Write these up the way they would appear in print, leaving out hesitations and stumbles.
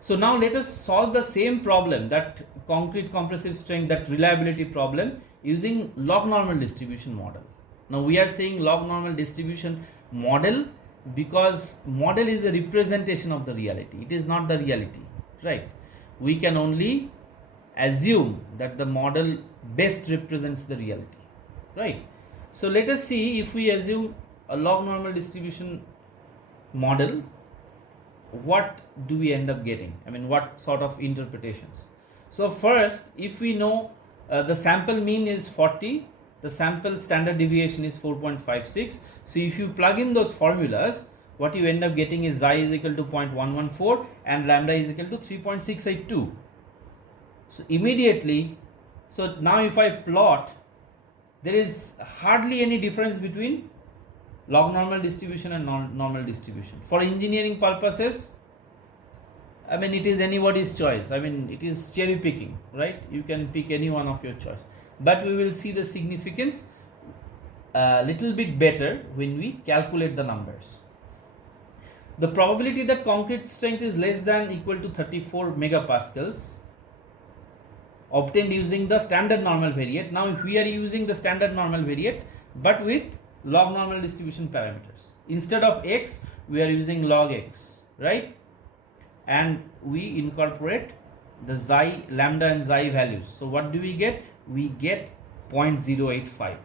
So now let us solve the same problem, that concrete compressive strength, that reliability problem, using log normal distribution model. Now we are saying log normal distribution model because model is a representation of the reality. It is not the reality, right? We can only assume that the model best represents the reality, right? So let us see, if we assume a log normal distribution model, what do we end up getting? I mean, what sort of interpretations? So first, if we know the sample mean is 40, the sample standard deviation is 4.56. So if you plug in those formulas, what you end up getting is xi is equal to 0.114 and lambda is equal to 3.682. So immediately, so now if I plot, there is hardly any difference between log normal distribution and normal distribution. For engineering purposes, I mean, it is anybody's choice. I mean, it is cherry picking, right? You can pick any one of your choice. But we will see the significance a little bit better when we calculate the numbers. The probability that concrete strength is less than equal to 34 megapascals obtained using the standard normal variate. Now if we are using the standard normal variate but with log normal distribution parameters, instead of x we are using log x, right? And we incorporate the xi, lambda and xi values. So what do we get? We get 0.085.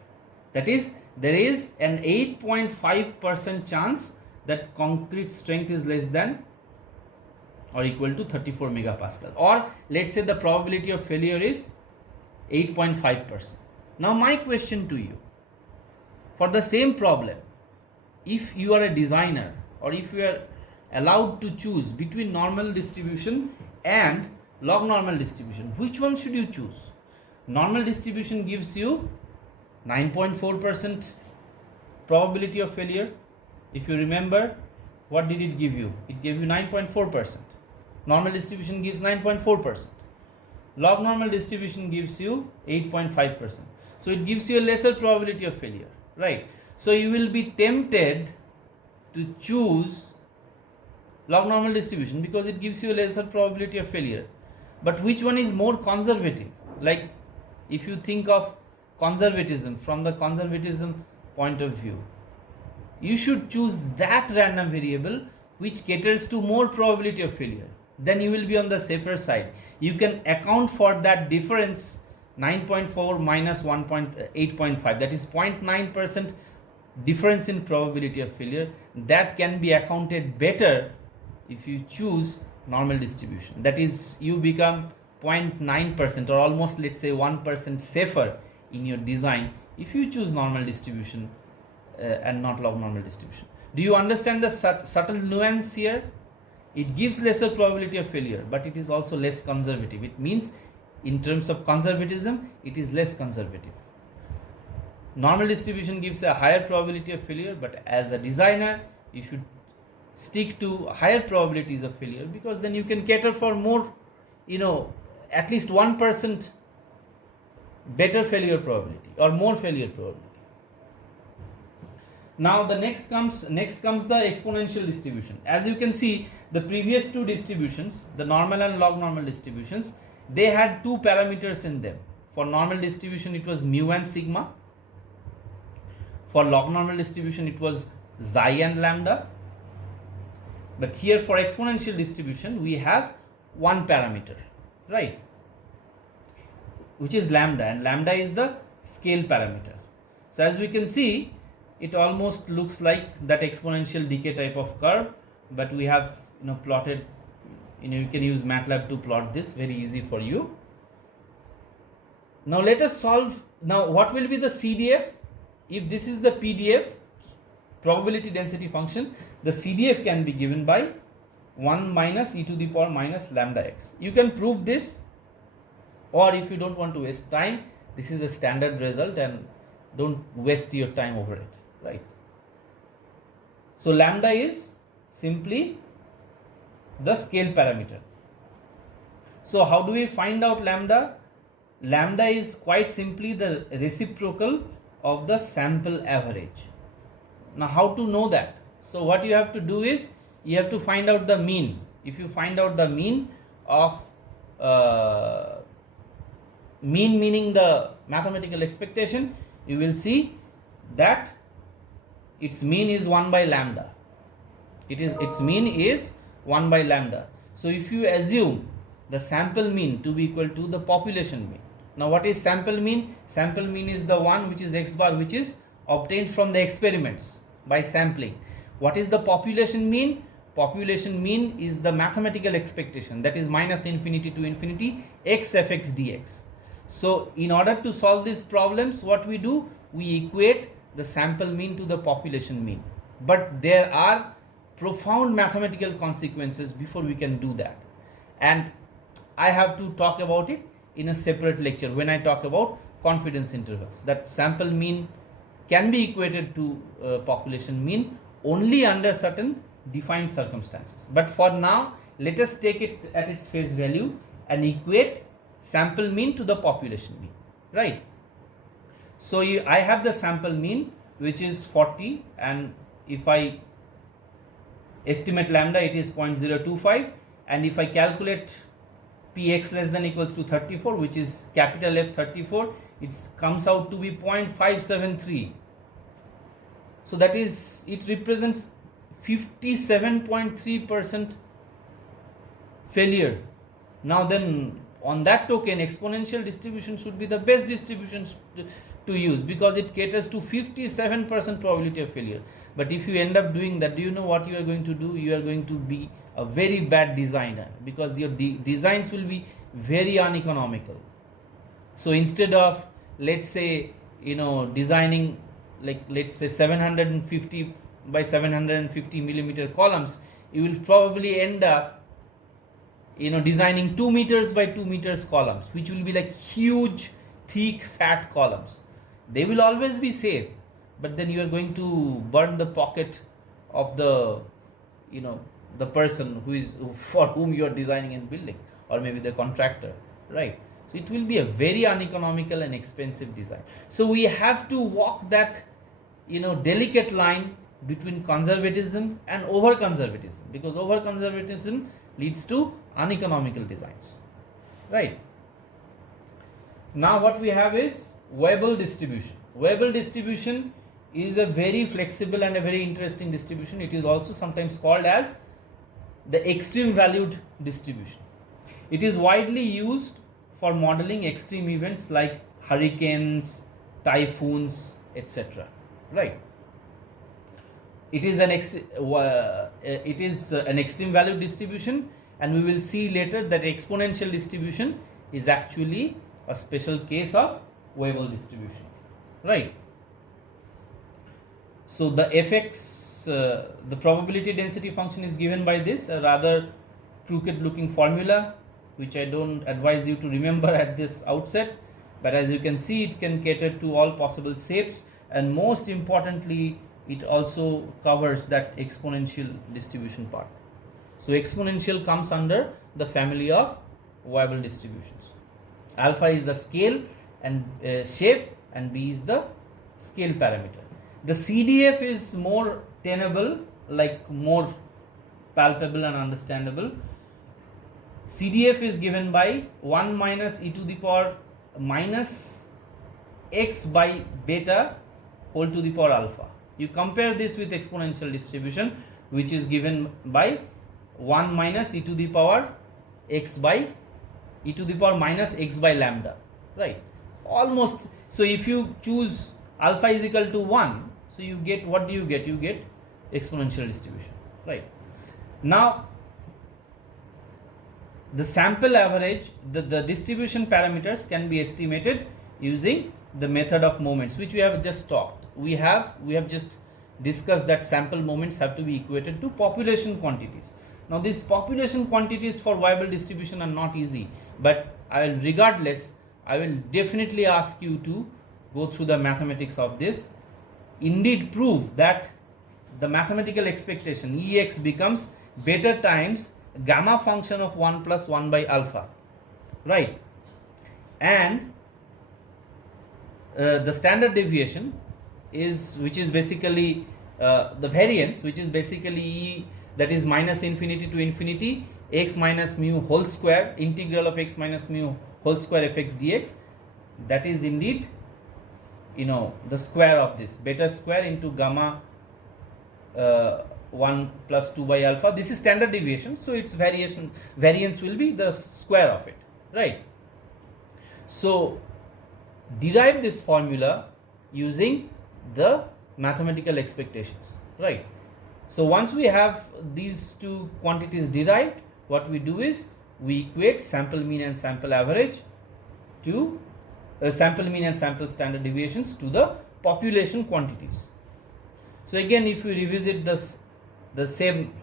That is, there is an 8.5% chance that concrete strength is less than or equal to 34 megapascal, or let's say the probability of failure is 8.5%. Now my question to you, for the same problem, if you are a designer or if you are allowed to choose between normal distribution and log normal distribution, which one should you choose? Normal distribution gives you 9.4% probability of failure. If you remember, what did it give you? It gave you 9.4%. Normal distribution gives 9.4%. Log normal distribution gives you 8.5%. So it gives you a lesser probability of failure, right? So you will be tempted to choose log normal distribution because it gives you a lesser probability of failure. But which one is more conservative? Like, if you think of conservatism from the conservatism point of view, you should choose that random variable which caters to more probability of failure. Then you will be on the safer side. You can account for that difference, 9.4 minus 8.5, that is 0.9% difference in probability of failure. That can be accounted better if you choose normal distribution. That is, you become 0.9% or almost, let's say, 1% safer in your design if you choose normal distribution and not log normal distribution. Do you understand the subtle nuance here? It gives lesser probability of failure, but it is also less conservative. It means in terms of conservatism, it is less conservative. Normal distribution gives a higher probability of failure, but as a designer, you should stick to higher probabilities of failure because then you can cater for more, at least 1% better failure probability or more failure probability. Now the next comes the exponential distribution. As you can see, the previous two distributions, the normal and log normal distributions, they had two parameters in them. For normal distribution it was mu and sigma. For log normal distribution it was xi and lambda. But here for exponential distribution we have one parameter, right, which is lambda, and lambda is the scale parameter. So as we can see, it almost looks like that exponential decay type of curve, but we have plotted, you can use MATLAB to plot this, very easy for you. Now let us solve. Now what will be the CDF? If this is the PDF, probability density function, the CDF can be given by 1 minus e to the power minus lambda x. You can prove this, or if you don't want to waste time, this is a standard result and don't waste your time over it, right? So lambda is simply the scale parameter. So how do we find out lambda? Lambda is quite simply the reciprocal of the sample average. Now how to know that? So what you have to do is, you have to find out the mean. if you find out the mean of mean meaning the mathematical expectation, you will see that its mean is 1 by lambda. Its mean is 1 by lambda. So if you assume the sample mean to be equal to the population mean. Now what is sample mean? Sample mean is the one which is x bar, which is obtained from the experiments by sampling. What is the population mean? Population mean is the mathematical expectation, that is minus infinity to infinity x fx dx. So in order to solve these problems, what we do, we equate the sample mean to the population mean. But there are profound mathematical consequences before we can do that, and I have to talk about it in a separate lecture when I talk about confidence intervals. That sample mean can be equated to population mean only under certain defined circumstances. But for now, let us take it at its face value and equate sample mean to the population mean, right? So I have the sample mean, which is 40, and if I estimate lambda, it is 0.025, and if I calculate px less than equals to 34, which is capital F 34, it comes out to be 0.573. So that is, it represents 57.3% failure. Now then, on that token, exponential distribution should be the best distribution to use, because it caters to 57% probability of failure. But if you end up doing that, do you know what you are going to do? You are going to be a very bad designer, because your designs will be very uneconomical. So instead of, let's say, designing like, let's say 750 by 750 millimeter columns, you will probably end up designing 2 meters by 2 meters columns, which will be like huge, thick, fat columns. They will always be safe, but then you are going to burn the pocket of the the person for whom you are designing and building, or maybe the contractor, right? So it will be a very uneconomical and expensive design. So we have to walk that delicate line between conservatism and over conservatism, because over conservatism leads to uneconomical designs, right? Now what we have is Weibull distribution. Weibull distribution is a very flexible and a very interesting distribution. It is also sometimes called as the extreme valued distribution. It is widely used for modeling extreme events like hurricanes, typhoons, etc. Right? It is an extreme value distribution, and we will see later that exponential distribution is actually a special case of Weibull distribution, right? So the fx, the probability density function is given by this, a rather crooked looking formula, which I don't advise you to remember at this outset, but as you can see, it can cater to all possible shapes, and most importantly, it also covers that exponential distribution part. So exponential comes under the family of Weibull distributions. Alpha is the scale and shape, and B is the scale parameter. The CDF is more tenable, like more palpable and understandable. CDF is given by 1 minus e to the power minus x by beta whole to the power alpha. You compare this with exponential distribution, which is given by 1 minus e to the power x by e to the power minus x by lambda, right? Almost. So if you choose alpha is equal to 1, so you get, what do you get? You get exponential distribution, right? Now the sample average, the distribution parameters can be estimated using the method of moments, which we have just talked. We have just discussed that sample moments have to be equated to population quantities. Now these population quantities for Weibull distribution are not easy, but regardless, I will definitely ask you to go through the mathematics of this. Indeed prove that the mathematical expectation Ex becomes beta times gamma function of 1 plus 1 by alpha, right? And the standard deviation is, which is basically the variance, which is basically that is minus infinity to infinity x minus mu whole square, integral of x minus mu whole square fx dx, that is indeed, you know, the square of this beta square into gamma 1 plus 2 by alpha. This is standard deviation, so its variance will be the square of it, right? So derive this formula using the mathematical expectations, right? So once we have these two quantities derived, what we do is we equate sample mean and sample average to sample mean and sample standard deviations to the population quantities. So again, if we revisit the same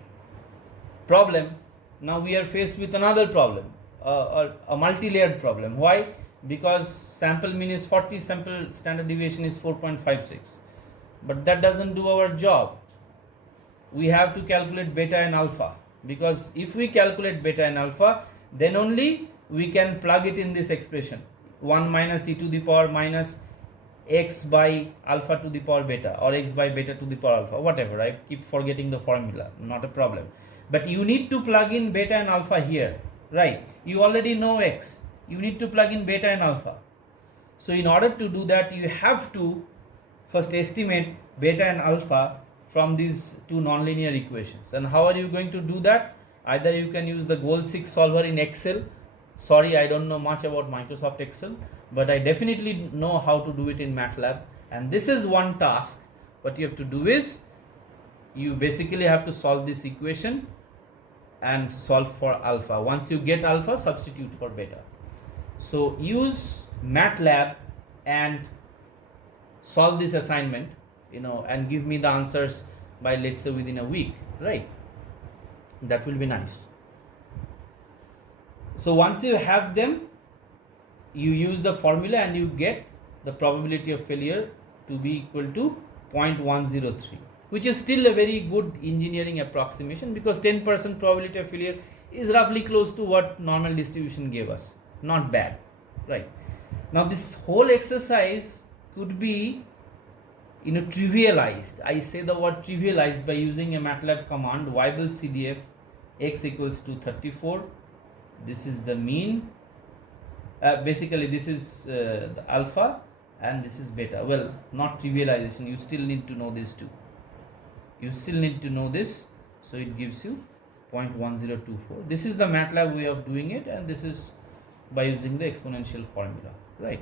problem, now we are faced with another problem, a multi-layered problem. Why? Because sample mean is 40, sample standard deviation is 4.56, but that doesn't do our job. We have to calculate beta and alpha, because if we calculate beta and alpha, then only we can plug it in this expression, 1 minus e to the power minus x by alpha to the power beta, or x by beta to the power alpha, whatever. I keep forgetting the formula, not a problem, but you need to plug in beta and alpha here, right? You already know x, you need to plug in beta and alpha. So in order to do that, you have to first estimate beta and alpha from these two nonlinear equations. And how are you going to do that? Either you can use the goal 6 solver in Excel. Sorry, I don't know much about Microsoft Excel, but I definitely know how to do it in MATLAB. And this is one task. What you have to do is, you basically have to solve this equation and solve for alpha. Once you get alpha, substitute for beta. So use MATLAB and solve this assignment, you know, and give me the answers by, let's say, within a week, right? That will be nice. So once you have them, you use the formula and you get the probability of failure to be equal to 0.103, which is still a very good engineering approximation, because 10% probability of failure is roughly close to what normal distribution gave us. Not bad, right? Now this whole exercise could be, you know, trivialized. I say the word trivialized by using a MATLAB command, Weibull CDF x equals to 34. This is the mean. Basically this is the alpha and this is beta. Well, not trivialization, you still need to know this too. You still need to know this. So it gives you 0.1024. This is the MATLAB way of doing it, and this is by using the exponential formula, right?